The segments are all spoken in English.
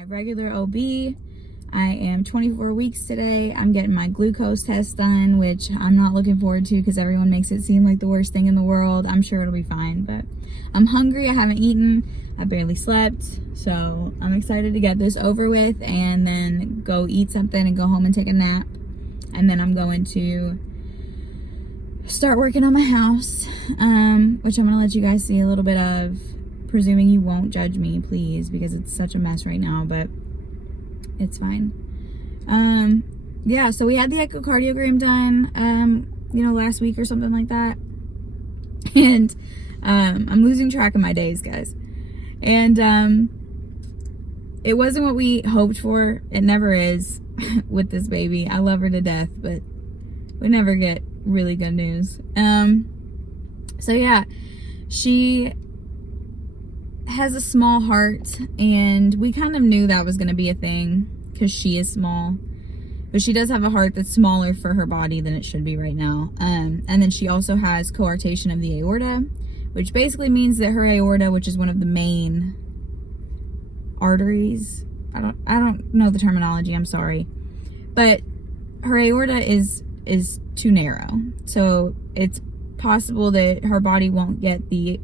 my regular OB. I am 24 weeks today. I'm getting my glucose test done, which I'm not looking forward to because everyone makes it seem like the worst thing in the world. I'm sure it'll be fine, but I'm hungry. I haven't eaten. I barely slept. So I'm excited to get this over with and then go eat something and go home and take a nap. And then I'm going to start working on my house, which I'm going to let you guys see a little bit of, presuming you won't judge me, please, because it's such a mess right now, but it's fine. Yeah, so we had the echocardiogram done, last week or something like that. And I'm losing track of my days, guys. And it wasn't what we hoped for. It never is with this baby. I love her to death, but we never get really good news. So yeah, she has a small heart, and we kind of knew that was going to be a thing because she is small, but she does have a heart that's smaller for her body than it should be right now. And then she also has coarctation of the aorta, which basically means that her aorta, which is one of the main arteries, I don't know the terminology, I'm sorry, but her aorta is too narrow, so it's possible that her body won't get the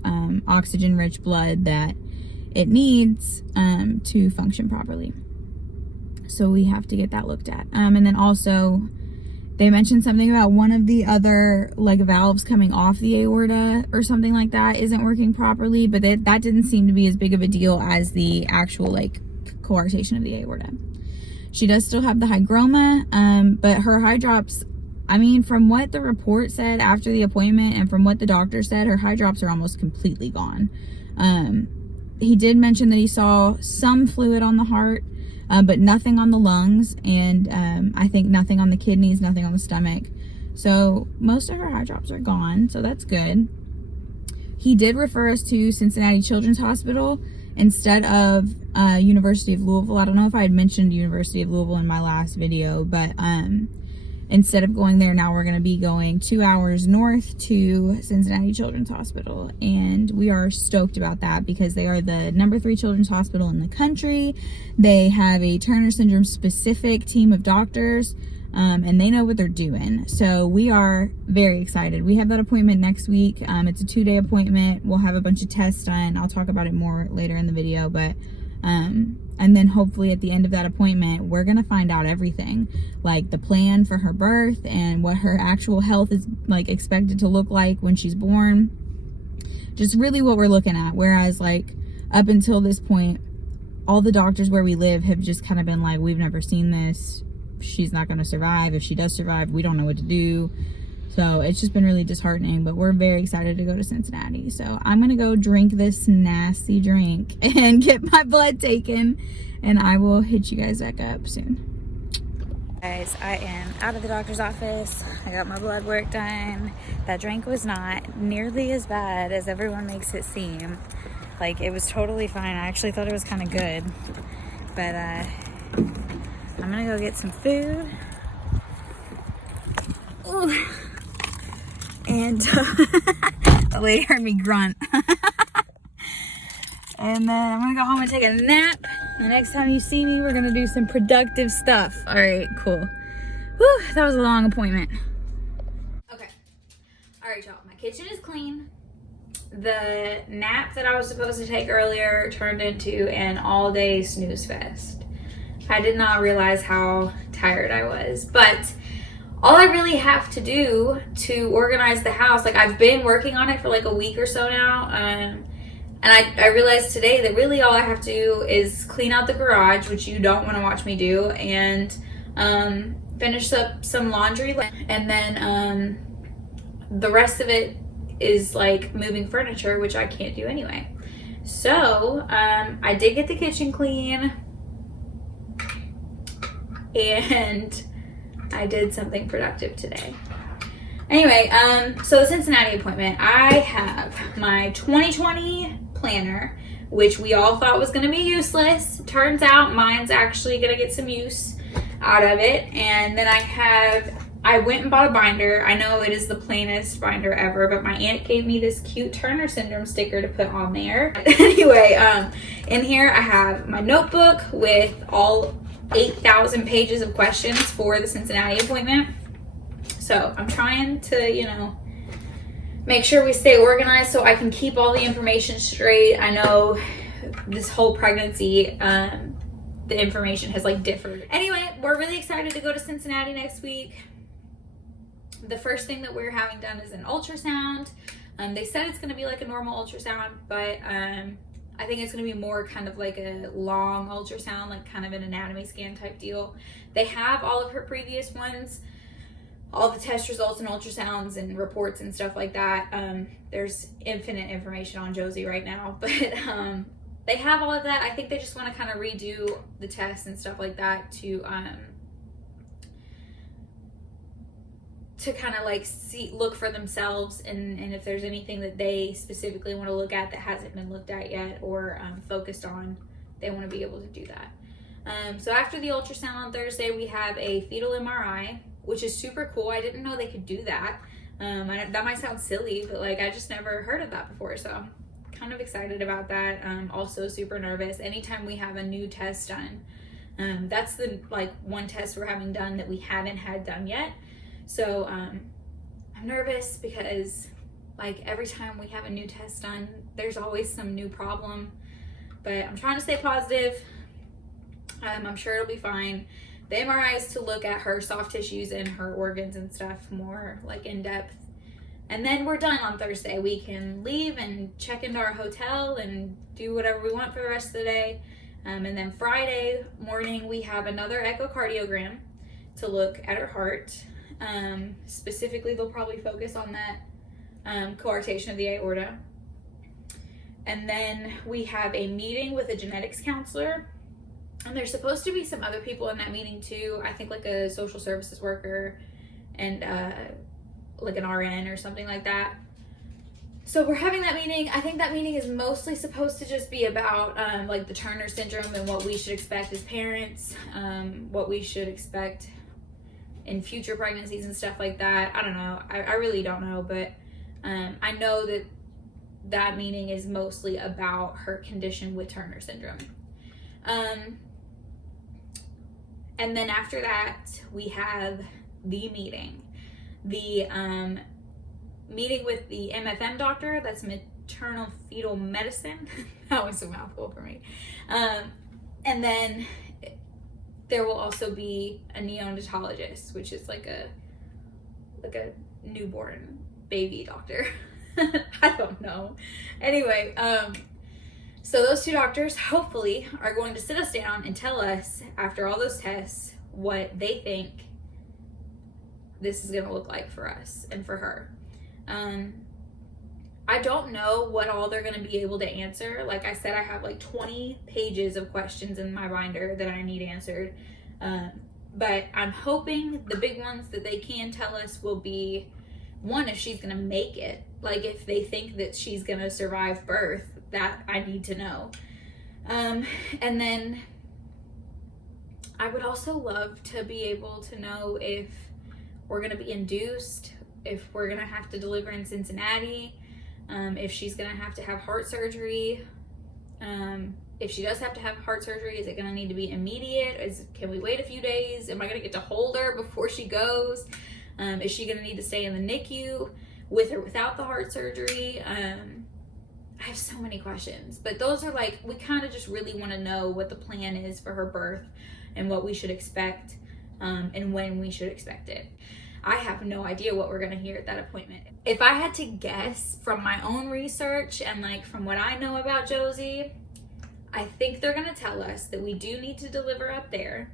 oxygen rich blood that it needs to function properly. So we have to get that looked at. And then also they mentioned something about one of the other valves coming off the aorta or something like that isn't working properly, but that didn't seem to be as big of a deal as the actual coarctation of the aorta. She does still have the hygroma, but her high drops, I mean, from what the report said after the appointment and from what the doctor said, her high drops are almost completely gone. He did mention that he saw some fluid on the heart, but nothing on the lungs, and I think nothing on the kidneys, nothing on the stomach. So most of her high drops are gone, so that's good. He did refer us to Cincinnati Children's Hospital instead of University of Louisville. I don't know if I had mentioned University of Louisville in my last video, but instead of going there, now we're going to be going 2 hours north to Cincinnati Children's Hospital. And we are stoked about that because they are the #3 children's hospital in the country. They have a Turner syndrome specific team of doctors, and they know what they're doing. So we are very excited. We have that appointment next week. It's a 2-day appointment. We'll have a bunch of tests done. I'll talk about it more later in the video, but and then hopefully at the end of that appointment, we're going to find out everything, like the plan for her birth and what her actual health is expected to look like when she's born. Just really what we're looking at. Whereas up until this point, all the doctors where we live have just kind of been like, we've never seen this. She's not going to survive. If she does survive, we don't know what to do. So it's just been really disheartening, but we're very excited to go to Cincinnati. So I'm going to go drink this nasty drink and get my blood taken, and I will hit you guys back up soon. Guys, I am out of the doctor's office. I got my blood work done. That drink was not nearly as bad as everyone makes it seem. It was totally fine. I actually thought it was kind of good. But I'm going to go get some food. Ooh. And the lady heard me grunt. And then I'm gonna go home and take a nap. The next time you see me, we're gonna do some productive stuff. All right, cool. Whew, that was a long appointment. Okay. All right, y'all. My kitchen is clean. The nap that I was supposed to take earlier turned into an all-day snooze fest. I did not realize how tired I was, but all I really have to do to organize the house, I've been working on it for a week or so now, and I realized today that really all I have to do is clean out the garage, which you don't want to watch me do, and finish up some laundry, and then the rest of it is moving furniture, which I can't do anyway. So I did get the kitchen clean, and I did something productive today. Anyway, so the Cincinnati appointment, I have my 2020 planner, which we all thought was going to be useless. Turns out mine's actually going to get some use out of it. And then I have I went and bought a binder. I know it is the plainest binder ever, but my aunt gave me this cute Turner syndrome sticker to put on there. Anyway, in here I have my notebook with all 8,000 pages of questions for the Cincinnati appointment. So I'm trying to, you know, make sure we stay organized so I can keep all the information straight. I know this whole pregnancy, the information has like differed. Anyway, we're really excited to go to Cincinnati next week. The first thing that we're having done is an ultrasound. They said it's going to be like a normal ultrasound, but I think it's going to be more kind of like a long ultrasound, like kind of an anatomy scan type deal. They have all of her previous ones, all the test results and ultrasounds and reports and stuff like that. There's infinite information on Josie right now, but they have all of that. I think they just want to kind of redo the tests and stuff like that to kind of like look for themselves, and if there's anything that they specifically want to look at that hasn't been looked at yet or focused on, they want to be able to do that. So after the ultrasound on Thursday, we have a fetal MRI, which is super cool. I didn't know they could do that. That might sound silly, but like I just never heard of that before, so I'm kind of excited about that. Also super nervous anytime we have a new test done. That's the like one test we're having done that we haven't had done yet. So I'm nervous because like every time we have a new test done, there's always some new problem, but I'm trying to stay positive. I'm sure it'll be fine. The MRI is to look at her soft tissues and her organs and stuff more like in depth. And then we're done on Thursday. We can leave and check into our hotel and do whatever we want for the rest of the day. And then Friday morning, we have another echocardiogram to look at her heart. Specifically, they'll probably focus on that coarctation of the aorta. And then we have a meeting with a genetics counselor. And there's supposed to be some other people in that meeting too. I think like a social services worker and like an RN or something like that. So we're having that meeting. I think that meeting is mostly supposed to just be about like the Turner syndrome and what we should expect as parents, what we should expect in future pregnancies and stuff like that. I don't know. I really don't know, but I know that meeting is mostly about her condition with Turner syndrome. And then after that, we have the meeting. The meeting with the MFM doctor, that's maternal fetal medicine. That was a mouthful for me. And then there will also be a neonatologist, which is like a newborn baby doctor. I don't know. Anyway, so those two doctors hopefully are going to sit us down and tell us after all those tests what they think this is going to look like for us and for her. I don't know what all they're going to be able to answer. Like I said, I have like 20 pages of questions in my binder that I need answered. But I'm hoping the big ones that they can tell us will be, one, if she's going to make it. Like if they think that she's going to survive birth, that I need to know. And then I would also love to be able to know if we're going to be induced, if we're going to have to deliver in Cincinnati, if she's going to have heart surgery. If she does have to have heart surgery, is it going to need to be immediate? Can we wait a few days? Am I going to get to hold her before she goes? Is she going to need to stay in the NICU with or without the heart surgery? I have so many questions, but those are like, we kind of just really want to know what the plan is for her birth and what we should expect, and when we should expect it. I have no idea what we're going to hear at that appointment. If I had to guess from my own research and like from what I know about Josie, I think they're going to tell us that we do need to deliver up there.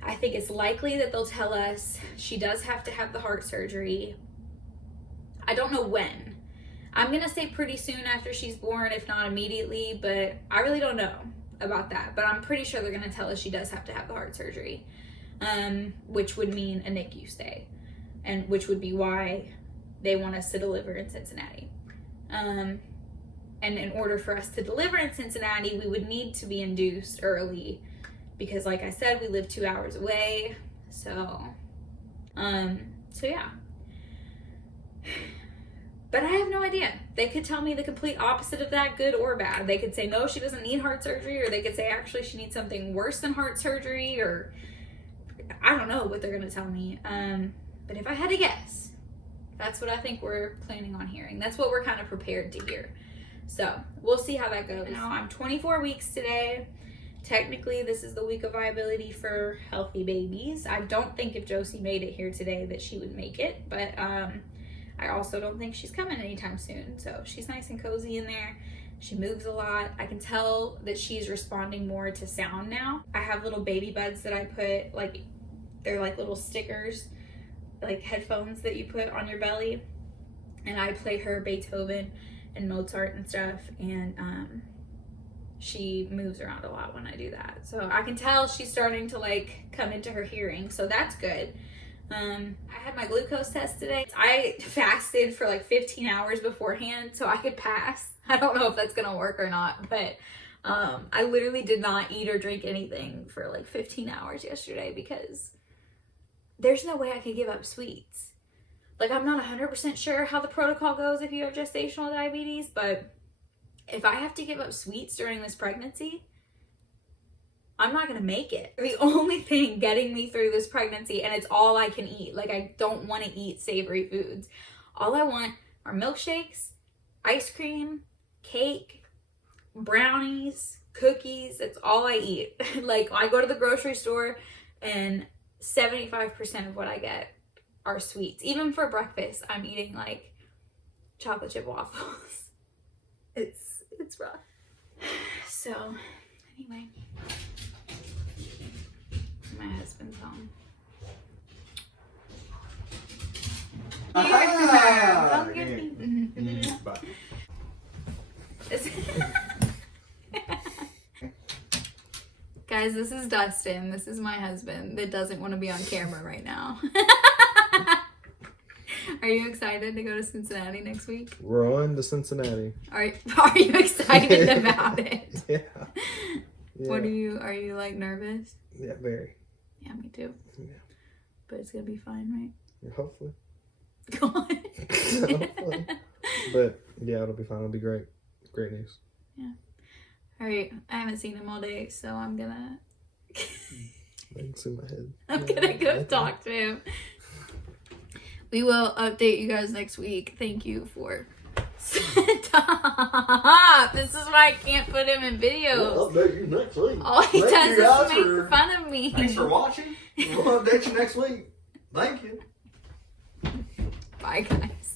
I think it's likely that they'll tell us she does have to have the heart surgery. I don't know when. I'm going to say pretty soon after she's born, if not immediately, but I really don't know about that. But I'm pretty sure they're going to tell us she does have to have the heart surgery, which would mean a NICU stay, and which would be why they want us to deliver in Cincinnati. And in order for us to deliver in Cincinnati, we would need to be induced early because, like I said, we live 2 hours away. So So yeah. But I have no idea. They could tell me the complete opposite of that, good or bad. They could say, no, she doesn't need heart surgery, or they could say, actually, she needs something worse than heart surgery, or I don't know what they're going to tell me. But if I had to guess, that's what I think we're planning on hearing. That's what we're kind of prepared to hear. So we'll see how that goes. Now, I'm 24 weeks today. Technically, this is the week of viability for healthy babies. I don't think if Josie made it here today that she would make it, but I also don't think she's coming anytime soon. So she's nice and cozy in there. She moves a lot. I can tell that she's responding more to sound now. I have little baby buds that I put, like, they're like little stickers, like headphones that you put on your belly. And I play her Beethoven and Mozart and stuff. And she moves around a lot when I do that. So I can tell she's starting to like come into her hearing. So that's good. I had my glucose test today. I fasted for like 15 hours beforehand so I could pass. I don't know if that's gonna work or not, but I literally did not eat or drink anything for like 15 hours yesterday because there's no way I could give up sweets. Like, I'm not 100% sure how the protocol goes if you have gestational diabetes, but if I have to give up sweets during this pregnancy, I'm not gonna make it. The only thing getting me through this pregnancy, and it's all I can eat. Like, I don't want to eat savory foods. All I want are milkshakes, ice cream, cake, brownies, cookies. That's all I eat. Like, I go to the grocery store and 75% of what I get are sweets. Even for breakfast, I'm eating like chocolate chip waffles. It's rough. So, anyway. My husband's home. Come get me. Bye. Guys, this is Dustin. This is my husband that doesn't want to be on camera right now. Are you excited to go to Cincinnati next week? We're on to Cincinnati. Are you excited about it? Yeah. What are you like nervous? Yeah, very. Yeah, me too. Yeah. But it's gonna be fine, right? Yeah, hopefully. God. Hopefully. But yeah, it'll be fine. It'll be great. Great news. Yeah. All right. I haven't seen him all day, so I'm gonna. I can see my head. I'm gonna go talk to him. We will update you guys next week. Thank you for. Stop! This is why I can't put him in videos. We'll update you next week. All he does is make fun of me. Thanks for watching. We'll update you next week. Thank you. Bye, guys.